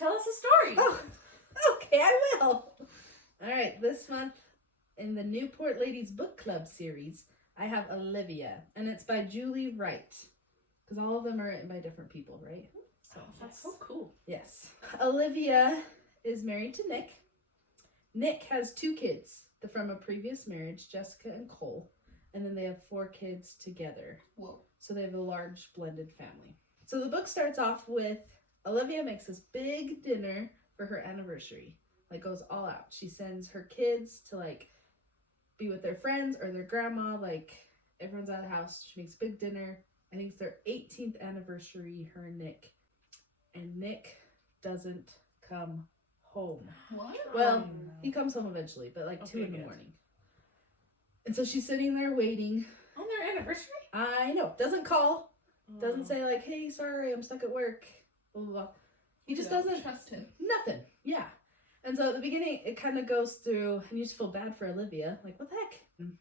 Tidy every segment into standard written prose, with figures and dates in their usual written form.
Tell us a story. Oh, okay, I will. All right, this month in the Newport Ladies Book Club series, I have Olivia, and it's by Julie Wright. Because all of them are written by different people, right? So that's so cool. Yes. Olivia is married to Nick. Nick has 2 kids from a previous marriage, Jessica and Cole. And then they have 4 kids together. Whoa. So they have a large blended family. So the book starts off with Olivia makes this big dinner for her anniversary. Like, goes all out. She sends her kids to, like, be with their friends or their grandma. Like, everyone's out of the house. She makes a big dinner. I think it's their 18th anniversary, her and Nick. And Nick doesn't come home. What? Well, he comes home eventually, but like 2 in the morning. And so she's sitting there waiting. On their anniversary? I know. Doesn't call. Doesn't say like, hey, sorry, I'm stuck at work. Blah, blah, blah. He just doesn't trust him. Nothing. Yeah. And so at the beginning, it kind of goes through, and you just feel bad for Olivia. Like, what the heck? And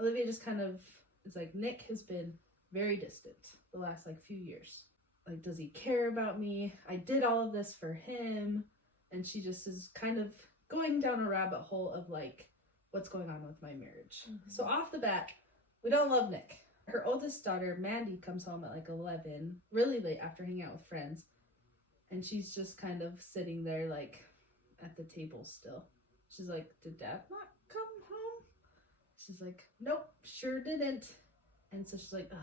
Olivia just kind of, it's like, Nick has been very distant the last, like, few years. Like, does he care about me? I did all of this for him. And she just is kind of going down a rabbit hole of, like, what's going on with my marriage. Mm-hmm. So off the bat, we don't love Nick. Her oldest daughter, Mandy, comes home at, like, 11, really late after hanging out with friends. And she's just kind of sitting there, like, at the table still. She's like, did Dad not come home? She's like, nope, sure didn't. And so she's like, ugh,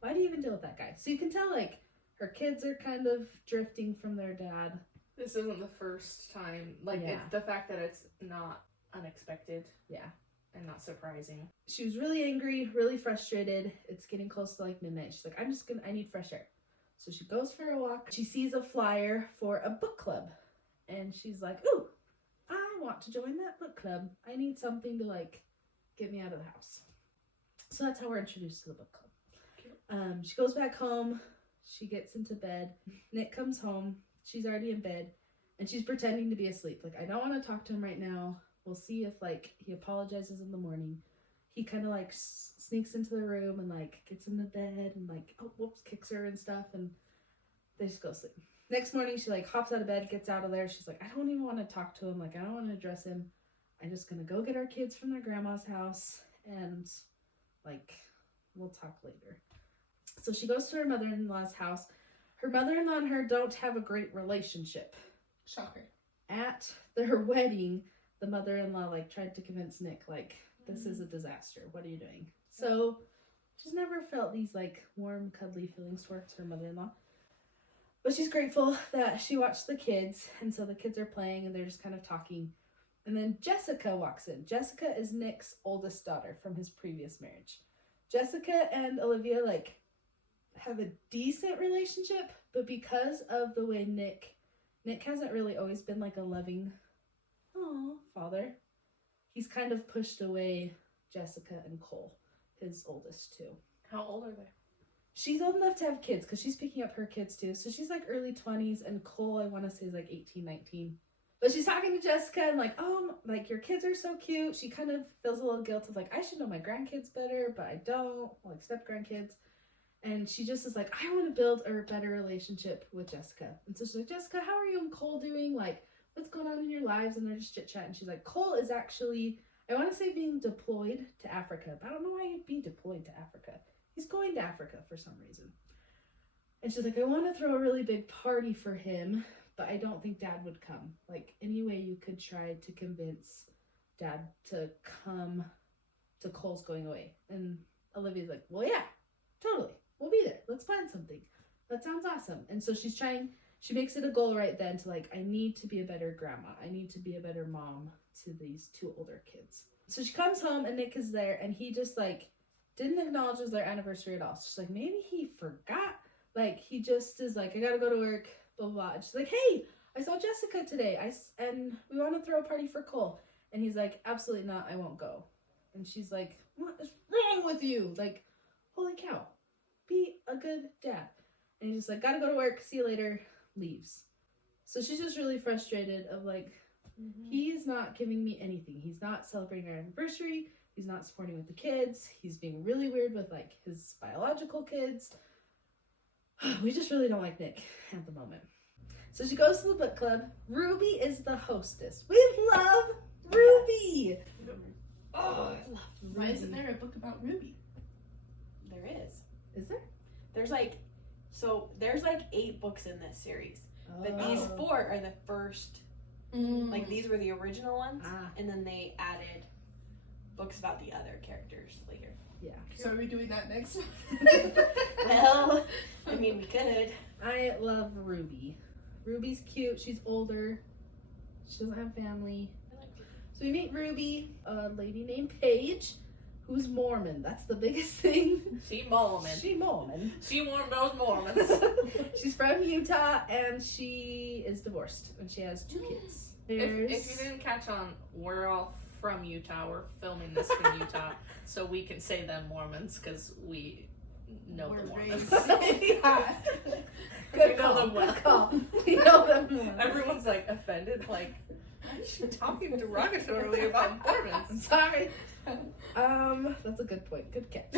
why do you even deal with that guy? So you can tell, like, her kids are kind of drifting from their dad. This isn't the first time. Like, Yeah. It's the fact that it's not unexpected. Yeah. And not surprising. She was really angry, really frustrated. It's getting close to, like, midnight. She's like, I need fresh air. So she goes for a walk. She sees a flyer for a book club. And she's like, ooh, I want to join that book club. I need something to, like, get me out of the house. So that's how we're introduced to the book club. She goes back home. She gets into bed. Nick comes home. She's already in bed. And she's pretending to be asleep. Like, I don't want to talk to him right now. We'll see if, like, he apologizes in the morning. He kind of, like, sneaks into the room and, like, gets into bed and, like, oh, whoops, kicks her and stuff. And they just go to sleep. Next morning, she, like, hops out of bed, gets out of there. She's like, I don't even want to talk to him. Like, I don't want to address him. I'm just going to go get our kids from their grandma's house. And, like, we'll talk later. So she goes to her mother-in-law's house. Her mother-in-law and her don't have a great relationship. Shocker. At their wedding, the mother-in-law, like, tried to convince Nick, like, this is a disaster. What are you doing? So she's never felt these, like, warm, cuddly feelings towards her mother-in-law. But she's grateful that she watched the kids. And so the kids are playing and they're just kind of talking. And then Jessica walks in. Jessica is Nick's oldest daughter from his previous marriage. Jessica and Olivia, like, have a decent relationship. But because of the way Nick hasn't really always been, like, a loving father. He's kind of pushed away Jessica and Cole, his oldest two. How old are they? She's old enough to have kids because she's picking up her kids too. So she's like early 20s and Cole, I want to say, is like 18, 19. But she's talking to Jessica and like, oh, like your kids are so cute. She kind of feels a little guilt of like, I should know my grandkids better, but I don't. Like step grandkids. And she just is like, I want to build a better relationship with Jessica. And so she's like, Jessica, how are you and Cole doing? Like, what's going on in your lives? And they're just chit-chatting. She's like, Cole is actually, I want to say being deployed to Africa, but I don't know why he'd be deployed to Africa. He's going to Africa for some reason. And she's like, I want to throw a really big party for him, but I don't think Dad would come. Like, any way you could try to convince Dad to come to Cole's going away. And Olivia's like, well, yeah, totally. We'll be there. Let's plan something. That sounds awesome. And so she's trying, she makes it a goal right then to like, I need to be a better grandma. I need to be a better mom to these two older kids. So she comes home and Nick is there and he just like, didn't acknowledge it was their anniversary at all. So she's like, maybe he forgot. Like, he just is like, I gotta go to work, blah, blah, blah. And she's like, hey, I saw Jessica today. And we want to throw a party for Cole. And he's like, absolutely not. I won't go. And she's like, what is wrong with you? Like, holy cow. Be a good dad. And he's just like, gotta go to work. See you later. Leaves. So she's just really frustrated of like, he's not giving me anything. He's not celebrating our anniversary. He's not supporting with the kids. He's being really weird with like his biological kids. We just really don't like Nick at the moment. So she goes to the book club. Ruby is the hostess. We love Ruby. Oh, I love Ruby. Why isn't there a book about Ruby? There is. Is there? There's like 8 books in this series. But these 4 are the first. Like, these were the original ones. And then they added books about the other characters later. Yeah. So are we doing that next? Well, I mean, we could. I love Ruby. Ruby's cute. She's older. She doesn't have family. So we meet Ruby, a lady named Paige, who's Mormon. That's the biggest thing. She Mormon. She Mormon. She warned those Mormons. She's from Utah, and she is divorced, and she has 2 kids. If you didn't catch on, we're all from Utah. We're filming this from Utah, so we can say them Mormons because we know the Mormons. Yeah. We know them well. Good call. We know them well. Everyone's like offended, like, why is she talking derogatorily about Mormons? I'm sorry. That's a good point. Good catch.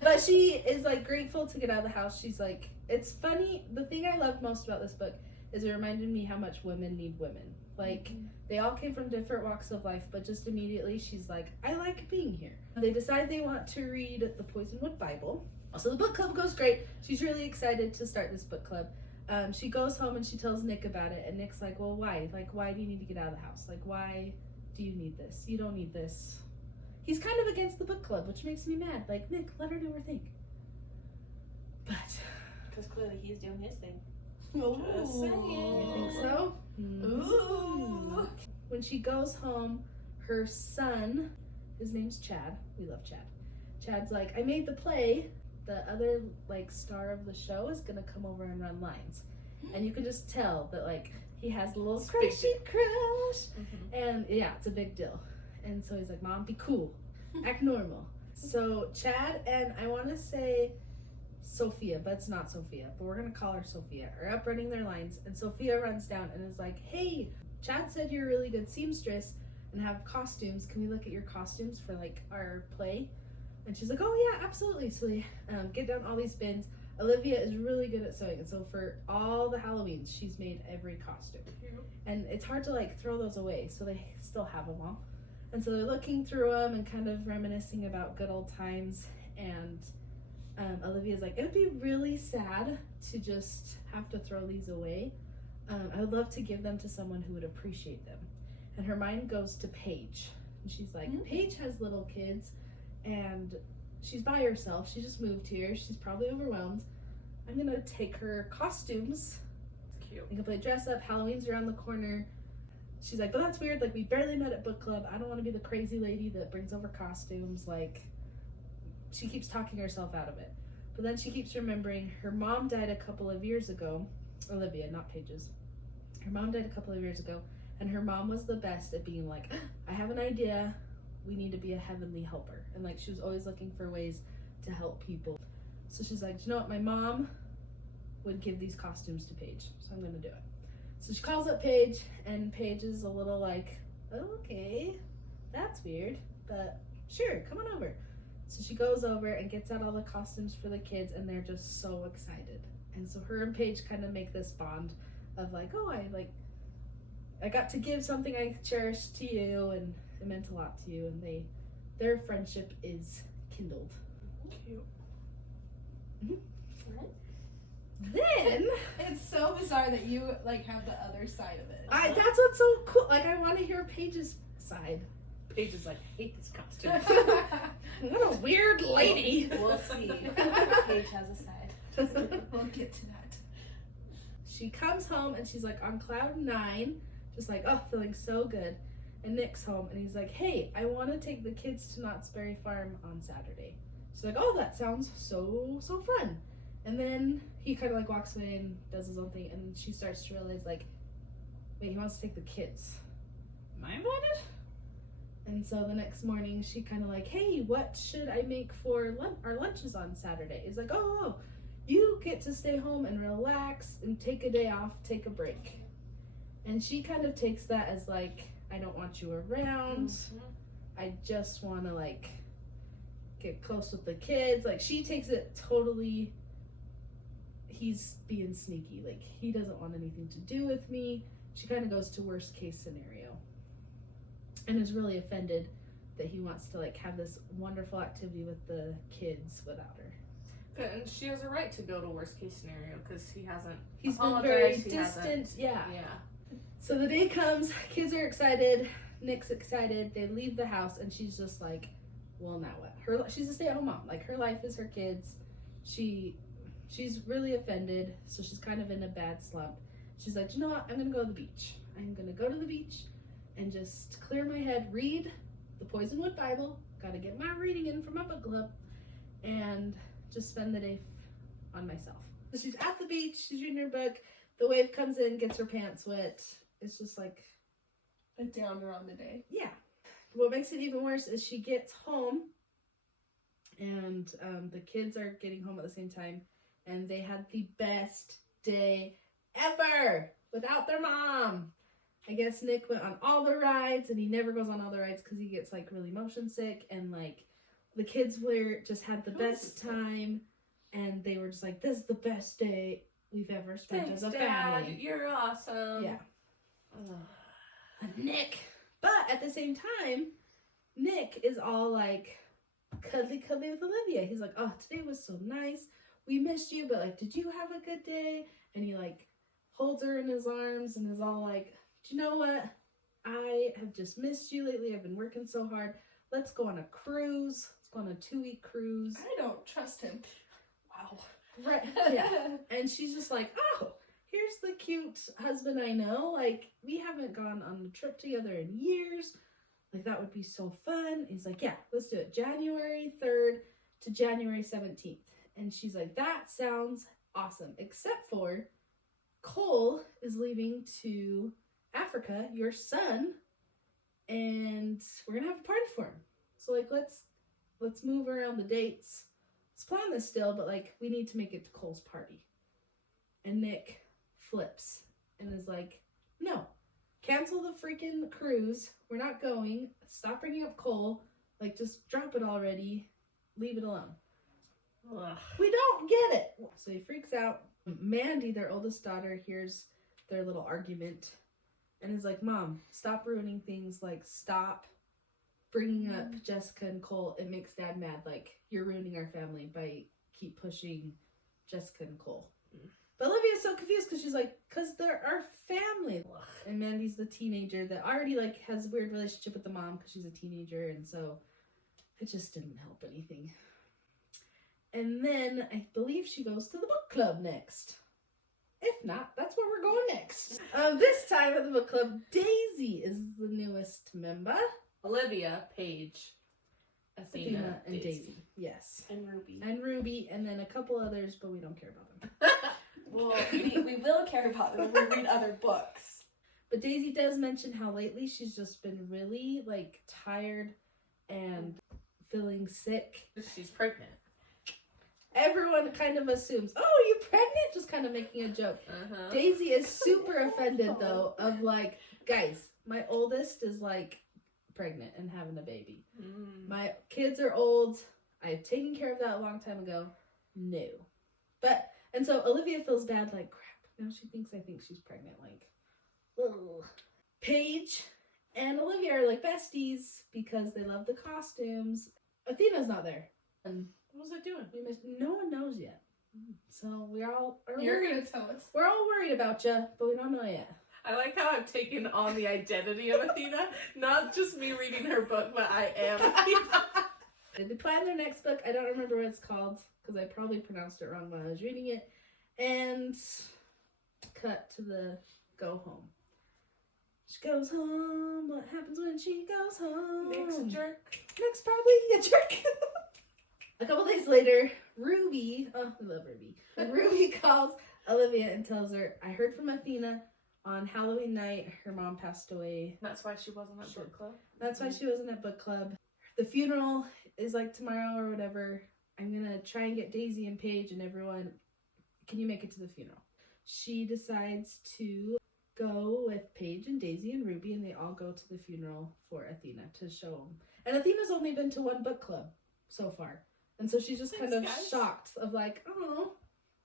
But she is like grateful to get out of the house. She's like, it's funny. The thing I loved most about this book is it reminded me how much women need women. Like, they all came from different walks of life, but just immediately she's like, I like being here. They decide they want to read the Poisonwood Bible. So the book club goes great. She's really excited to start this book club. She goes home and she tells Nick about it, and Nick's like, well, why? Like, why do you need to get out of the house? Like, why do you need this? You don't need this. He's kind of against the book club, which makes me mad. Like, Nick, let her do her thing. But Because clearly he's doing his thing. Just saying. you think so? Ooh. When she goes home, her son, his name's Chad. We love Chad. Chad's like, I made the play. The other, like, star of the show is gonna come over and run lines. And you can just tell that, like, he has a little crushy crush. And, yeah, it's a big deal. And so he's like, Mom, be cool. Act normal. So Chad and I want to say Sophia, but it's not Sophia. But we're going to call her Sophia, are up running their lines. And Sophia runs down and is like, hey, Chad said you're a really good seamstress and have costumes. Can we look at your costumes for, like, our play? And she's like, oh, yeah, absolutely. So they get down all these bins. Olivia is really good at sewing. And so for all the Halloweens, she's made every costume. And it's hard to, like, throw those away. So they still have them all. And so they're looking through them and kind of reminiscing about good old times. And Olivia's like, it would be really sad to just have to throw these away. I would love to give them to someone who would appreciate them. And her mind goes to Paige. And she's like, Paige has little kids. And she's by herself. She just moved here. She's probably overwhelmed. I'm going to take her costumes. It's cute. I can play dress up. Halloween's around the corner. She's like, oh, that's weird. Like, we barely met at book club. I don't want to be the crazy lady that brings over costumes. Like, she keeps talking herself out of it. But then she keeps remembering her mom died a couple of years ago. Olivia, not Paige's. Her mom died a couple of years ago. And her mom was the best at being like, I have an idea. We need to be a heavenly helper. And, like, she was always looking for ways to help people. So she's like, you know what? My mom would give these costumes to Paige. So I'm going to do it. So she calls up Paige, and Paige is a little like, oh, okay, that's weird, but sure, come on over. So she goes over and gets out all the costumes for the kids, and they're just so excited. And so her and Paige kind of make this bond of like, oh, I got to give something I cherish to you, and it meant a lot to you, and their friendship is kindled. Cute. Then It's so bizarre that you like have the other side of it. that's what's so cool. Like, I want to hear Paige's side. Paige is like, I hate this costume. What a weird lady. We'll see. Paige has a side. We'll get to that. She comes home and she's like on cloud 9, just like, oh, feeling so good. And Nick's home and he's like, hey, I want to take the kids to Knott's Berry Farm on Saturday. She's like, oh, that sounds so fun. And then he kind of like walks away and does his own thing, and she starts to realize, like, wait, he wants to take the kids. Am I invited? And so the next morning, she kind of like, hey, what should I make for our lunches on Saturday? He's like, oh, you get to stay home and relax and take a day off, take a break. And she kind of takes that as like, I don't want you around. I just want to like get close with the kids. Like, she takes it totally. he's being sneaky. Like, he doesn't want anything to do with me. She kind of goes to worst case scenario and is really offended that he wants to like have this wonderful activity with the kids without her. And she has a right to go to worst case scenario because he's been very apologized, distant. Yeah. Yeah. So the day comes, kids are excited, Nick's excited, they leave the house, and she's just like, well, now what? She's a stay-at-home mom. Like, her life is her kids. She's really offended, so she's kind of in a bad slump. She's like, you know what? I'm gonna go to the beach. I'm gonna go to the beach and just clear my head, read the Poisonwood Bible. Gotta get my reading in for my book club, and just spend the day on myself. So she's at the beach, she's reading her book. The wave comes in, gets her pants wet. It's just like a downer on the day. Yeah. What makes it even worse is she gets home, and the kids are getting home at the same time, and they had the best day ever without their mom. I guess Nick went on all the rides, and he never goes on all the rides because he gets like really motion sick, and like the kids just had the best time, and they were just like, this is the best day we've ever spent as a family. Dad, you're awesome. Yeah. Nick. But at the same time, Nick is all like cuddly with Olivia. He's like, oh, today was so nice. We missed you, but like, did you have a good day? And he like holds her in his arms and is all like, do you know what? I have just missed you lately. I've been working so hard. Let's go on a cruise. Let's go on a 2-week cruise. I don't trust him. Wow. Right. Yeah. And she's just like, oh, here's the cute husband I know. Like, we haven't gone on a trip together in years. Like, that would be so fun. He's like, yeah, let's do it. January 3rd to January 17th. And she's like, that sounds awesome. Except for Cole is leaving to Africa, your son, and we're going to have a party for him. So, like, let's move around the dates. Let's plan this still, but, like, we need to make it to Cole's party. And Nick flips and is like, no, cancel the freaking cruise. We're not going. Stop bringing up Cole. Like, just drop it already. Leave it alone. Ugh. We don't get it. So he freaks out. Mandy, their oldest daughter, hears their little argument and is like, Mom, stop ruining things. Like, stop bringing up Jessica and Cole. It makes Dad mad. Like, you're ruining our family by keep pushing Jessica and Cole. But Olivia's so confused because she's like, because they're our family. And Mandy's the teenager that already like has a weird relationship with the mom because she's a teenager, and so it just didn't help anything. And then I believe she goes to the book club next. If not, that's where we're going next. This time at the book club, Daisy is the newest member. Olivia, Paige, Athena, and Daisy. Yes. And Ruby. And Ruby, and then a couple others, but we don't care about them. Well, we will care about them when we read other books. But Daisy does mention how lately she's just been really, like, tired and feeling sick. She's pregnant. Everyone kind of assumes, oh, are you pregnant? Just kind of making a joke. Uh-huh. Daisy is super offended, though, of, like, guys, my oldest is, like, pregnant and having a baby. My kids are old. I've taken care of that a long time ago. No. And so Olivia feels bad, like, crap, now she thinks I think she's pregnant, like, ugh. Paige and Olivia are like besties because they love the costumes. Athena's not there. And What was I doing? no one knows yet. So You're worried. going to tell us. We're all worried about you, but we don't know yet. I like how I've taken on the identity of Athena. Not just me reading her book, but I am Athena. They plan their next book. I don't remember what it's called because I probably pronounced it wrong when I was reading it. And cut to the go home. She goes home. What happens when she goes home? Nick's a jerk. Nick's probably a jerk. A couple days later, Ruby, oh, I love Ruby. Ruby calls Olivia and tells her, I heard from Athena on Halloween night, her mom passed away. That's why she wasn't at book club. That's why she wasn't at book club. The funeral is like tomorrow or whatever. I'm gonna try and get Daisy and Paige and everyone. Can you make it to the funeral? She decides to go with Paige and Daisy and Ruby, and they all go to the funeral for Athena to show them. And Athena's only been to one book club so far. And so she's just kind of guys. shocked of like, oh,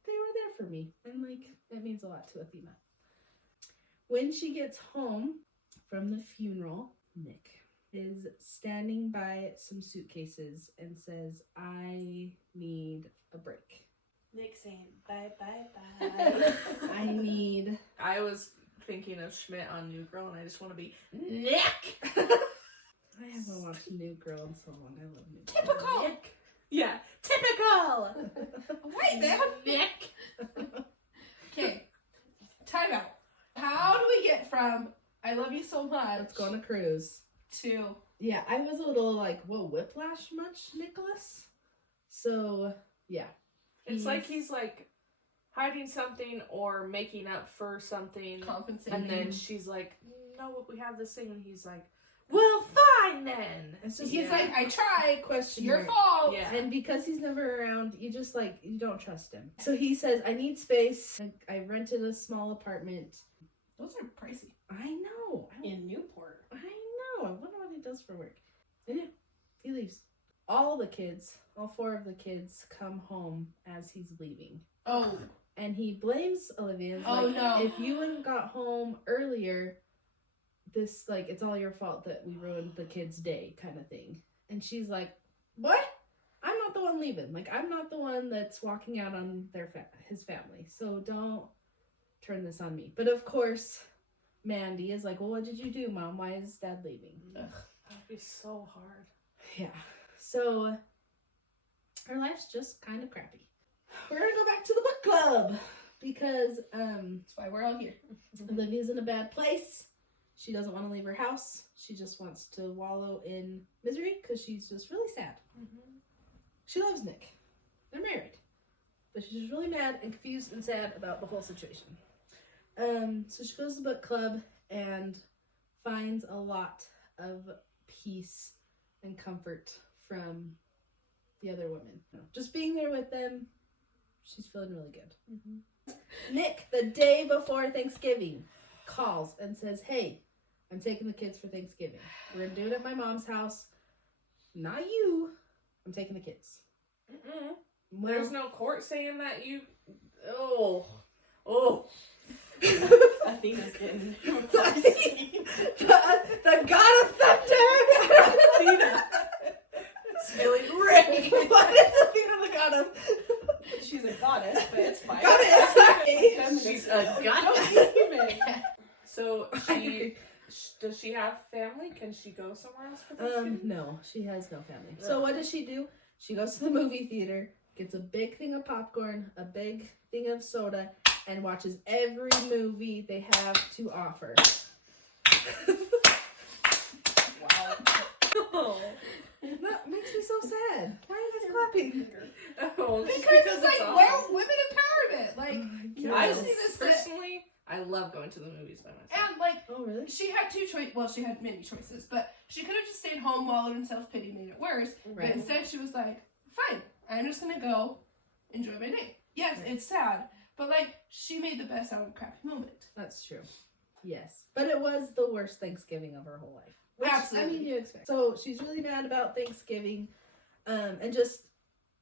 they were there for me. And like, it means a lot to Athena. When she gets home from the funeral, Nick is standing by some suitcases and says, I need a break. Nick saying bye, bye, bye. I was thinking of Schmidt on New Girl, and I just want to be Nick. I haven't watched New Girl in so long. I love New Girl. Typical. Nick. Yeah, typical. Wait, man. Nick. Okay. Time out. How do we get from I love you so much Let's go on a cruise. to Yeah, I was a little like, whoa, whiplash much, Nicholas? So, yeah. It's like he's like hiding something or making up for something. compensating? And then she's like, no, we have this thing. And he's like, well, fine then. It's just He's like, I tried. question Your mark. fault. Yeah. And because he's never around, you just like, you don't trust him. So he says, I need space. I rented a small apartment. Those are pricey. I know. In Newport. I know. I wonder what he does for work. And yeah, he leaves. All four of the kids come home as he's leaving. Oh. And he blames Olivia. He's Oh, like, no. if you wouldn't got home earlier, this, like, it's all your fault that we ruined the kid's day kind of thing. And she's like, what? I'm not the one leaving. Like, I'm not the one that's walking out on his family. So don't turn this on me. But of course, Mandy is like, well, what did you do, Mom? Why is Dad leaving? Ugh, that'd be so hard. Yeah. So her life's just kind of crappy. We're gonna go back to the book club because That's why we're all here. Olivia's in a bad place. She doesn't want to leave her house. She just wants to wallow in misery because she's just really sad. Mm-hmm. She loves Nick. They're married. But she's just really mad and confused and sad about the whole situation. So she goes to the book club and finds a lot of peace and comfort from the other women. Just being there with them, she's feeling really good. Mm-hmm. Nick, the day before Thanksgiving, calls and says, hey, I'm taking the kids for Thanksgiving. We're going to do it at my mom's house. Not you. I'm taking the kids. Mm-mm. Well, There's no court saying that you. Oh. Athena's getting the god of thunder. Athena is feeling ready. What is Athena the god of? She's a goddess, but it's fine. Goddess. Sorry. She's a goddess. So does she have family? Can she go somewhere else for Thanksgiving? No, she has no family. So what does she do? She goes to the movie theater, gets a big thing of popcorn, a big thing of soda, and watches every movie they have to offer. Wow. Oh. That makes me so sad. Why are you guys clapping? Oh, Because just it's like, awesome. well, women empowerment. Like, Oh I my just goodness. need to sit. personally, I love going to the movies by myself. And like, Oh, really? she had two choices. Well, she had many choices, but she could have just stayed home, wallowed in self-pity, made it worse. Right. But instead, she was like, fine, I'm just gonna go enjoy my day. Yes, Right. it's sad, but like, she made the best out of a crappy moment. That's true. Yes. But it was the worst Thanksgiving of her whole life. Which, Absolutely. I mean, you expect. So she's really mad about Thanksgiving. And just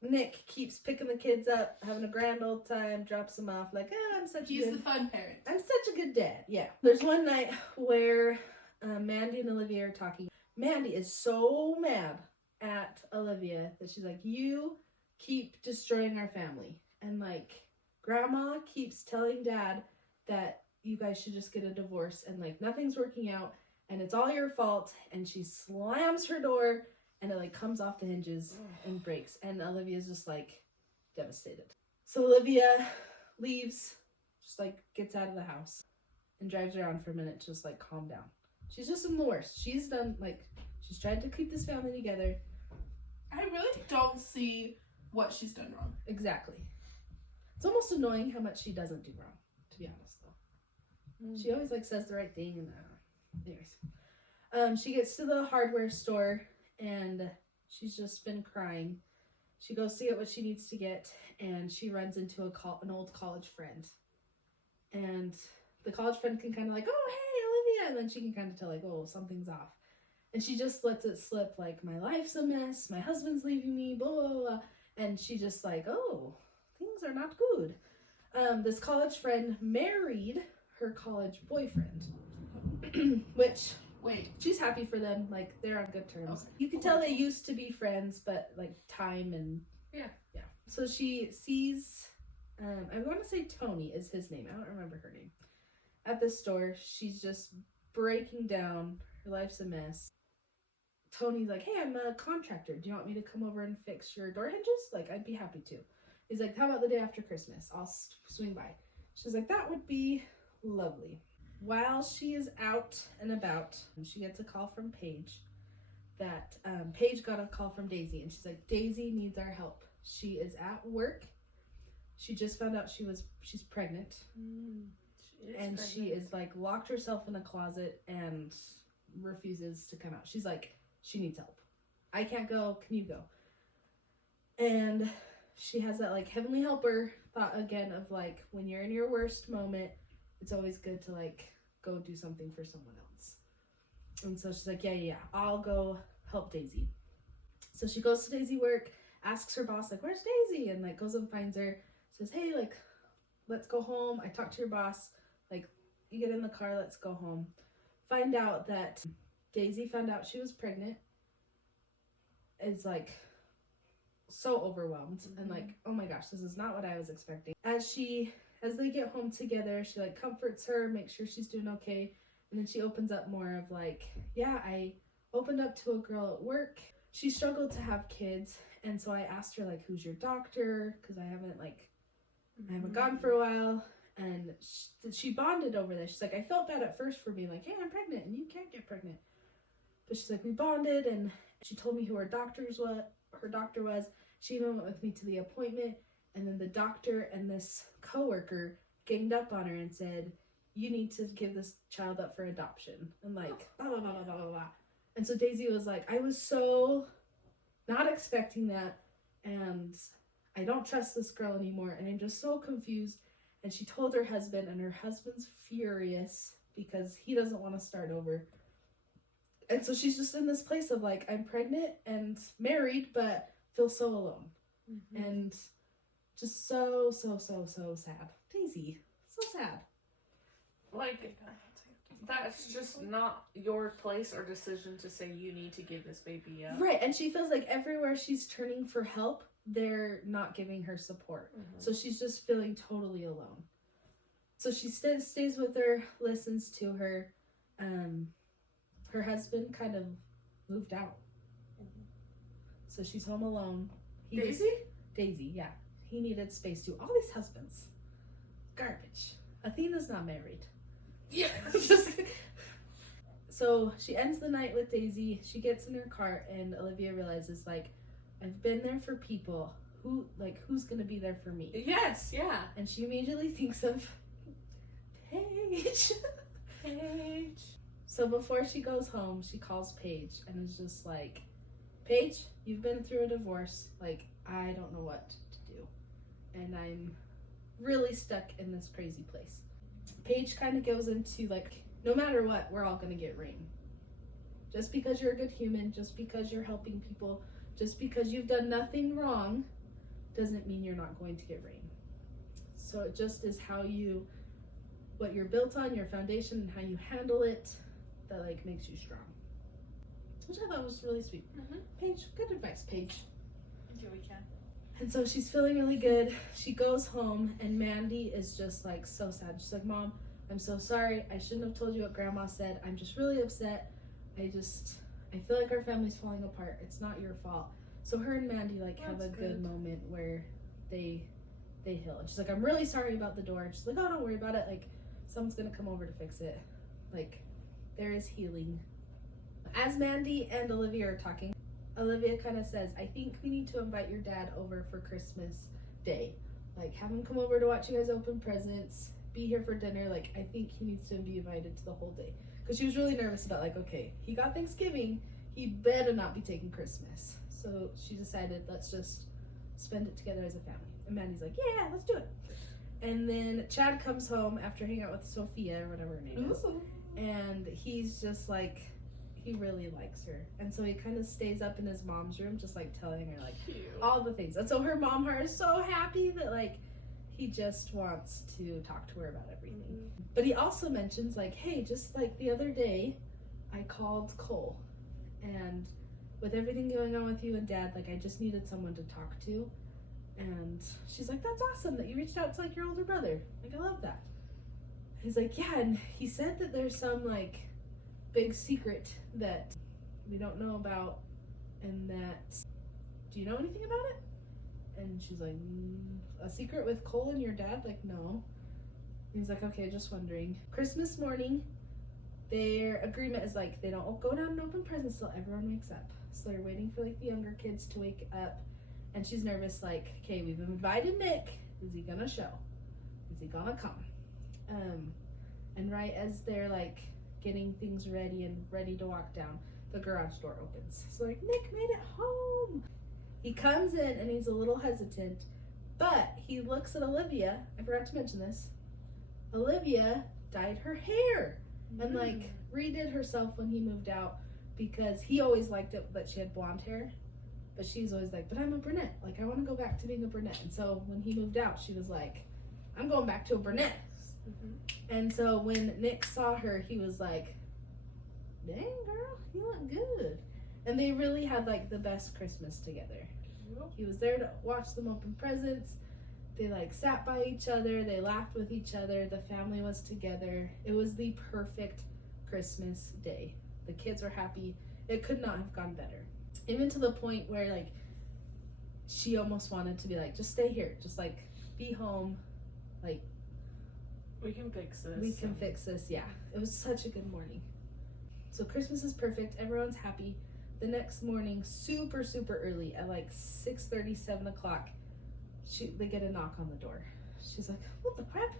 Nick keeps picking the kids up, having a grand old time, drops them off like, I'm such He's a the good... fun parent. I'm such a good dad. Yeah. There's one night where Mandy and Olivia are talking. Mandy is so mad at Olivia that she's like, you keep destroying our family. And like, Grandma keeps telling Dad that you guys should just get a divorce and like nothing's working out and it's all your fault. And she slams her door and it like comes off the hinges and breaks. And Olivia's just like devastated. So Olivia leaves, just like gets out of the house and drives around for a minute to just like calm down. She's just in the worst. She's done like, she's tried to keep this family together. I really don't see what she's done wrong. Exactly. It's almost annoying how much she doesn't do wrong, to be honest though. She always like says the right thing and anyways. She gets to the hardware store and she's just been crying. She goes to get what she needs to get and she runs into an old college friend. And the college friend can kind of like, oh, hey, Olivia. And then she can kind of tell like, oh, something's off. And she just lets it slip like, my life's a mess. My husband's leaving me, blah, blah, blah. And she just like, oh, things are not good. This college friend married her college boyfriend, which she's happy for them. Like, they're on good terms. Okay. You can tell they used to be friends, but like time and yeah. So she sees, I want to say Tony is his name. I don't remember her name. At the store, she's just breaking down. Her life's a mess. Tony's like, hey, I'm a contractor. Do you want me to come over and fix your door hinges? Like, I'd be happy to. He's like, how about the day after Christmas? I'll swing by. She's like, that would be lovely. While she is out and about, she gets a call from Paige that Paige got a call from Daisy, and she's like, Daisy needs our help. She is at work. She just found out she's pregnant. She is like locked herself in a closet and refuses to come out. She's like, she needs help. I can't go. Can you go? And she has that like heavenly helper thought again of like, when you're in your worst moment, it's always good to like go do something for someone else. And so she's like, yeah, I'll go help Daisy. So she goes to Daisy work, asks her boss like, where's Daisy? And like goes and finds her, says, hey, like, let's go home. I talked to your boss. Like, you get in the car, let's go home. Find out that Daisy found out she was pregnant. Is like so overwhelmed and like, oh my gosh, this is not what I was expecting. As they get home together, she like comforts her, makes sure she's doing okay, and then she opens up more of like, yeah, I opened up to a girl at work. She struggled to have kids, and so I asked her like, who's your doctor? Because I haven't gone for a while. And she bonded over this. She's like, I felt bad at first for being like, hey, I'm pregnant and you can't get pregnant. But she's like, we bonded, and she told me who her doctor was. She even went with me to the appointment, and then the doctor and this coworker ganged up on her and said, you need to give this child up for adoption. And like, blah, blah, blah, blah, blah, blah. And so Daisy was like, I was so not expecting that, and I don't trust this girl anymore, and I'm just so confused. And she told her husband, and her husband's furious because he doesn't want to start over. And so she's just in this place of like, I'm pregnant and married, but feel so alone. And just so sad. Daisy, so sad. Like, that's just not your place or decision to say you need to give this baby up. Right, and she feels like everywhere she's turning for help, they're not giving her support. So she's just feeling totally alone. So she stays with her, listens to her. Her husband kind of moved out. So she's home alone. Daisy, yeah. He needed space too. All these husbands. Garbage. Athena's not married. Yeah. So she ends the night with Daisy. She gets in her car, and Olivia realizes, like, I've been there for people. Who's gonna be there for me? Yes, yeah. And she immediately thinks of Paige. So before she goes home, she calls Paige and is just like, Paige, you've been through a divorce. Like, I don't know what to do. And I'm really stuck in this crazy place. Paige kind of goes into like, no matter what, we're all gonna get rain. Just because you're a good human, just because you're helping people, just because you've done nothing wrong, doesn't mean you're not going to get rain. So it just is what you're built on, your foundation, and how you handle it, that like makes you strong. Which I thought was really sweet. Paige, good advice, Paige. Do what we can. And so she's feeling really good. She goes home, and Mandy is just like so sad. She's like, Mom, I'm so sorry. I shouldn't have told you what Grandma said. I'm just really upset. I feel like our family's falling apart. It's not your fault. So her and Mandy like have a good moment where they heal. And she's like, I'm really sorry about the door. And she's like, oh, don't worry about it. Like, someone's gonna come over to fix it. Like, there is healing. As Mandy and Olivia are talking, Olivia kind of says, I think we need to invite your dad over for Christmas Day. Like, have him come over to watch you guys open presents, be here for dinner. Like, I think he needs to be invited to the whole day. Because she was really nervous about, like, okay, he got Thanksgiving, he better not be taking Christmas. So she decided, let's just spend it together as a family. And Mandy's like, yeah, let's do it. And then Chad comes home after hanging out with Sophia, or whatever her name is. And he's just like, he really likes her. And so he kind of stays up in his mom's room, just like telling her like all the things. And so her mom heart is so happy that like He just wants to talk to her about everything. But he also mentions, like, hey, just like the other day, I called Cole. And with everything going on with you and Dad, like, I just needed someone to talk to. And she's like, that's awesome that you reached out to, like, your older brother. Like, I love that. He's like, yeah, and he said that there's some, like, big secret that we don't know about, and that, do you know anything about it? And she's like, a secret with Cole and your dad? Like, no. He's like, okay, just wondering. Christmas morning, their agreement is like, they don't go down and open presents till everyone wakes up. So they're waiting for, like, the younger kids to wake up. And she's nervous, like, okay, we've invited Nick. Is he gonna show? Is he gonna come? And right as they're, like, getting things ready and ready to walk down, the garage door opens. So like, Nick made it home. He comes in and he's a little hesitant, but he looks at Olivia. I forgot to mention this. Olivia dyed her hair and like redid herself when he moved out, because he always liked it that she had blonde hair, but she's always like, but I'm a brunette. Like, I want to go back to being a brunette. And so when he moved out, she was like, I'm going back to a brunette. And so when Nick saw her, he was like, dang girl, you look good. And they really had like the best Christmas together. He was there to watch them open presents. They like sat by each other, they laughed with each other, the family was together. It was the perfect Christmas day. The kids were happy. It could not have gone better. Even to the point where like she almost wanted to be like, just stay here, just like be home, like we can fix this. We can fix this, yeah. It was such a good morning. So Christmas is perfect. Everyone's happy. The next morning, super, super early, at like 6:30, 7 o'clock, they get a knock on the door. She's like, what the crap?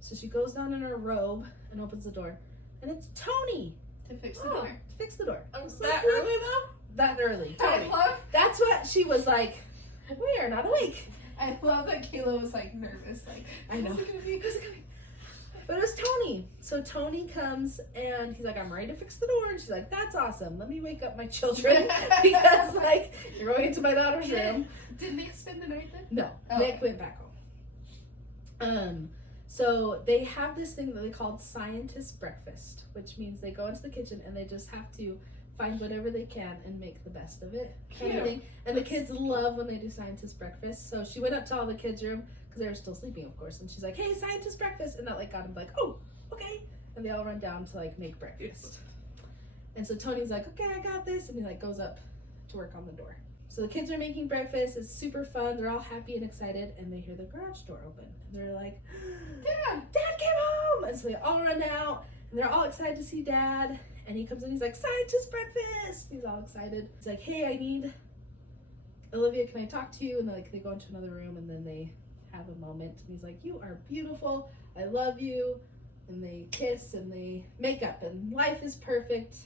So she goes down in her robe and opens the door. And it's Tony! To fix the door. To fix the door. That early though? That early. I love, That's what she was like, we are not awake. I love that Kayla was like nervous. Like, I know. Who's it gonna be? Who's it gonna be? But it was Tony. So Tony comes and he's like, I'm ready to fix the door. And she's like, that's awesome. Let me wake up my children because like you're going into my daughter's room. Did Nick spend the night then? No, Oh, Nick okay. went back home. So they have this thing that they called scientist breakfast, which means they go into the kitchen and they just have to find whatever they can and make the best of it. Kind of thing. And the kids love when they do scientist breakfast. So she went up to all the kids' room, because they were still sleeping, of course, and she's like, hey, scientist breakfast, and that like got him like, oh, okay, and they all run down to like make breakfast. And so Tony's like, okay, I got this, and he like goes up to work on the door. So the kids are making breakfast, it's super fun, they're all happy and excited, and they hear the garage door open, and they're like, Dad came home! And so they all run out, and they're all excited to see Dad, and he comes in, he's like, scientist breakfast! He's all excited. He's like, hey, I need Olivia, can I talk to you? And like they go into another room, and then they have a moment, and he's like, you are beautiful, I love you, and they kiss and they make up and life is perfect,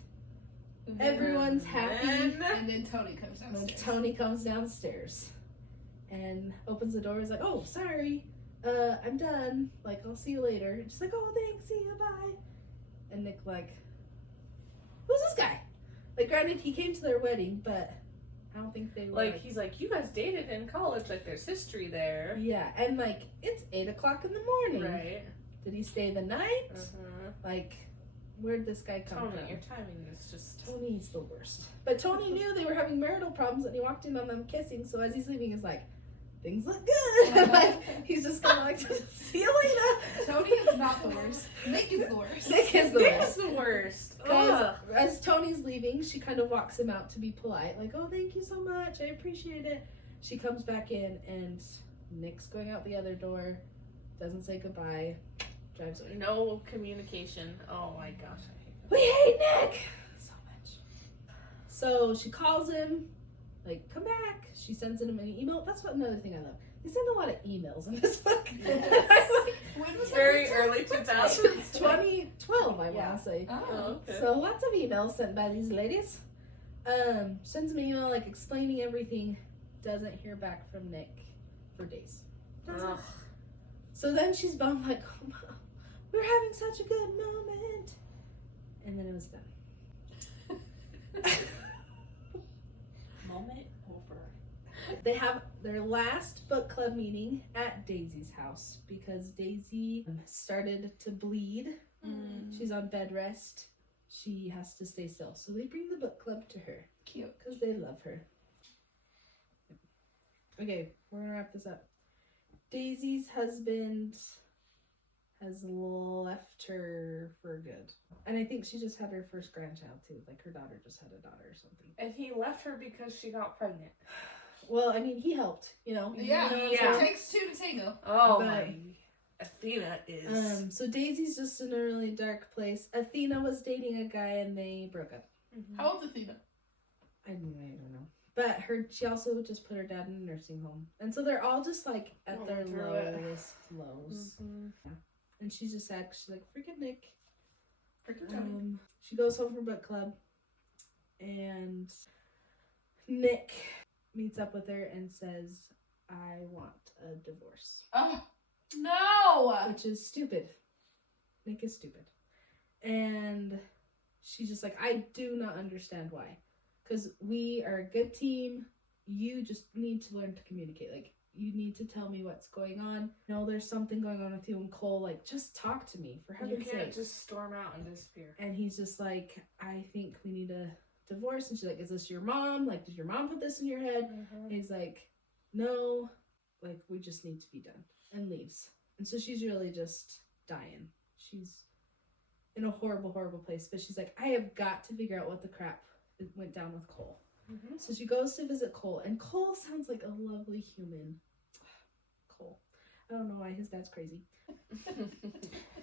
everyone's happy. And then Tony comes And downstairs. Tony comes downstairs and opens the door. He's like, oh, sorry, I'm done, like I'll see you later. And she's like, oh, thanks, see you, bye. And Nick like, who's this guy? Like, granted, he came to their wedding, but I don't think they were like he's like, you guys dated in college, like there's history there. yeah, and like it's 8 o'clock in the morning. Right. Did he stay the night? Uh-huh. Like, where'd this guy come Tony, from? your timing is just Tony's the worst. But Tony knew they were having marital problems, and he walked in on them kissing. So as he's leaving, he's like, things look good. And like he's just kind of like, see you later. Tony is not the worst. Nick is the worst. Nick is the Nick's worst. the worst. Because Ugh. as Tony's leaving, she kind of walks him out to be polite, like, oh, thank you so much, I appreciate it. She comes back in, and Nick's going out the other door, doesn't say goodbye, drives away. No communication. Oh my gosh, I hate that. We hate Nick so much. So she calls him, like, come back. She sends him an email. That's what another thing I love. They send a lot of emails in this book. When was Very that? early 2000s. 2012, I Yeah. want to say. Oh. Okay. So lots of emails sent by these ladies. Sends an email like explaining everything. Doesn't hear back from Nick for days. Doesn't. Ugh. So then she's bummed, like, oh, Mom, we're having such a good moment. And then it was done. Moment over. They have their last book club meeting at Daisy's house because Daisy started to bleed. She's on bed rest. She has to stay still. So they bring the book club to her. Cute. Because they love her. Okay, we're going to wrap this up. Daisy's husband has left her for good. And I think she just had her first grandchild too. Like her daughter just had a daughter or something. And he left her because she got pregnant. Well, I mean, he helped, you know. Yeah. Yeah. It takes two to tango. Oh But- my. Athena is. So Daisy's just in a really dark place. Athena was dating a guy and they broke up. How old's Athena? I don't know. But she also just put her dad in a nursing home. And so they're all just like at their Going through it. lowest lows. And she's just sad 'cause she's like, freaking Nick. She goes home from book club and Nick meets up with her and says, I want a divorce. Oh, no! Which is stupid. Nick is stupid. And she's just like, I do not understand why. Because we are a good team. You just need to learn to communicate. Like, you need to tell me what's going on. No, there's something going on with you and Cole. Like, just talk to me, for You heaven's sake. can't just storm out and disappear. And he's just like, I think we need a divorce. And she's like, is this your mom? Like, did your mom put this in your head? And he's like, no, like, we just need to be done. And leaves. And so she's really just dying. She's in a horrible, horrible place. But she's like, I have got to figure out what the crap went down with Cole. So she goes to visit Cole. And Cole sounds like a lovely human. Cole. I don't know why his dad's crazy.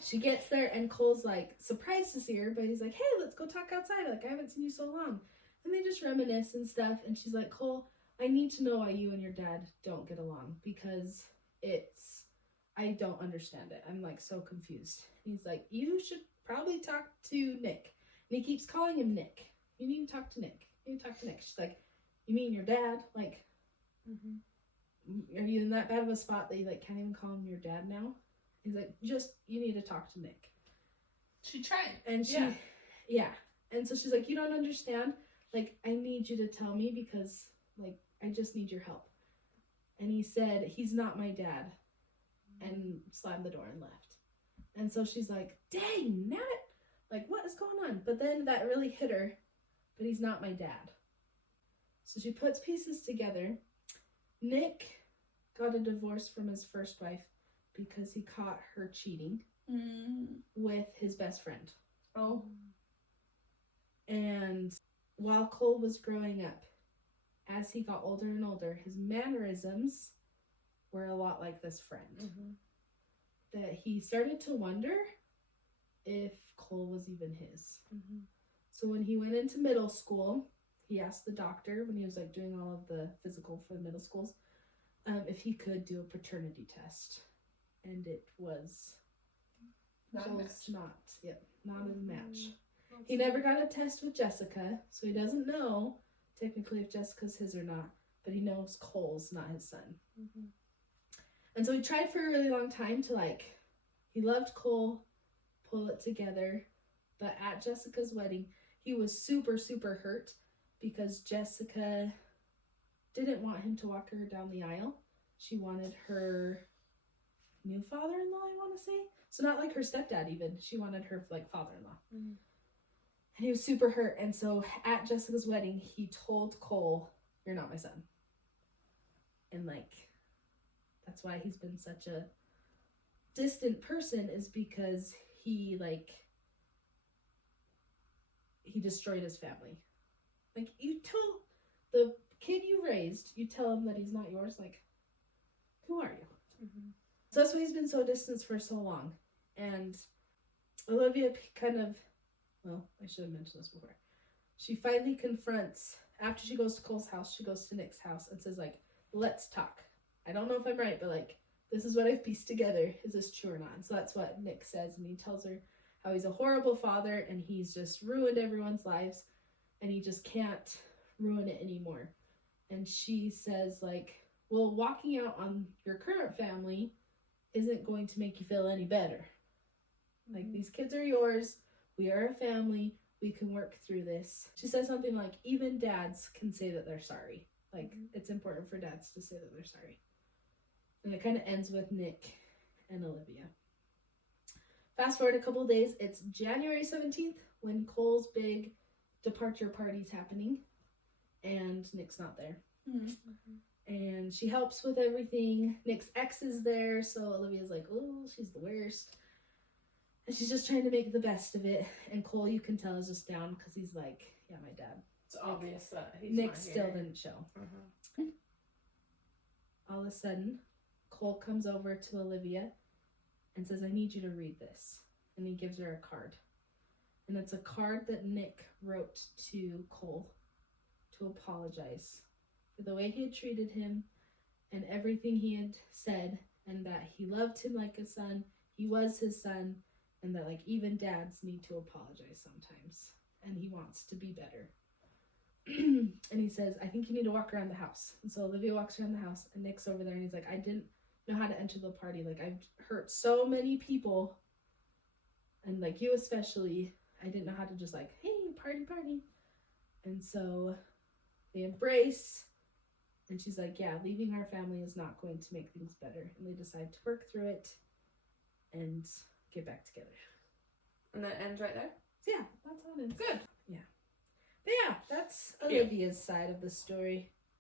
She gets there and Cole's like surprised to see her. But he's like, hey, let's go talk outside. Like, I haven't seen you so long. And they just reminisce and stuff. And she's like, Cole, I need to know why you and your dad don't get along. Because I don't understand it. I'm like so confused. He's like, you should probably talk to Nick. And he keeps calling him Nick. You need to talk to Nick. You need to talk to Nick. She's like, you mean your dad? Like, are you in that bad of a spot that you like can't even call him your dad now? He's like, you need to talk to Nick. She tried. And yeah. And so she's like, you don't understand. Like, I need you to tell me because like I just need your help. And he said, he's not my dad. And slammed the door and left. And so she's like, dang, nabbit. Like, what is going on? But then that really hit her. But he's not my dad. So she puts pieces together. Nick got a divorce from his first wife because he caught her cheating with his best friend. Oh. And while Cole was growing up, as he got older and older, his mannerisms were a lot like this friend. That he started to wonder if Cole was even his. So when he went into middle school, he asked the doctor when he was like doing all of the physical for the middle schools, if he could do a paternity test. And it was Not a Cole's not a match. He never got a test with Jessica, so he doesn't know technically if Jessica's his or not, but he knows Cole's not his son. And so he tried for a really long time to like, he loved Cole, pull it together, but at Jessica's wedding, he was super, super hurt because Jessica didn't want him to walk her down the aisle. She wanted her new father-in-law, I want to say. So not like her stepdad even. She wanted her like father-in-law. And he was super hurt. And so at Jessica's wedding, he told Cole, you're not my son. And like, that's why he's been such a distant person, is because he destroyed his family. Like, you tell the kid you raised, you tell him that he's not yours, like, who are you? So that's why he's been so distant for so long. And Olivia kind of, well, I should have mentioned this before. She finally confronts, after she goes to Cole's house, she goes to Nick's house and says, like, let's talk. I don't know if I'm right, but like, this is what I've pieced together. Is this true or not? And so that's what Nick says. And he tells her how he's a horrible father and he's just ruined everyone's lives and he just can't ruin it anymore. And she says, like, well, walking out on your current family isn't going to make you feel any better. Like, these kids are yours. We are a family. We can work through this. She says something like, even dads can say that they're sorry. Like, it's important for dads to say that they're sorry. And it kind of ends with Nick and Olivia. Fast forward a couple of days, it's January 17th when Cole's big departure party's happening, and Nick's not there. And she helps with everything. Nick's ex is there, so Olivia's like, oh, she's the worst. And she's just trying to make the best of it. And Cole, you can tell, is just down because he's like, yeah, my dad. It's obvious that he's Nick not still here. didn't show. All of a sudden, Cole comes over to Olivia and says, I need you to read this. And he gives her a card. And it's a card that Nick wrote to Cole to apologize for the way he had treated him and everything he had said, and that he loved him like a son, he was his son, and that like even dads need to apologize sometimes, and he wants to be better. And he says, I think you need to walk around the house. And so Olivia walks around the house, and Nick's over there, and he's like, I didn't know how to enter the party. Like, I've hurt so many people, and like you especially. I didn't know how to just like, hey, party. And so they embrace, and she's like, yeah, leaving our family is not going to make things better. And they decide to work through it and get back together. And that ends right there? So yeah, that's how it ends. Good. Yeah. But yeah, that's Olivia's side of the story.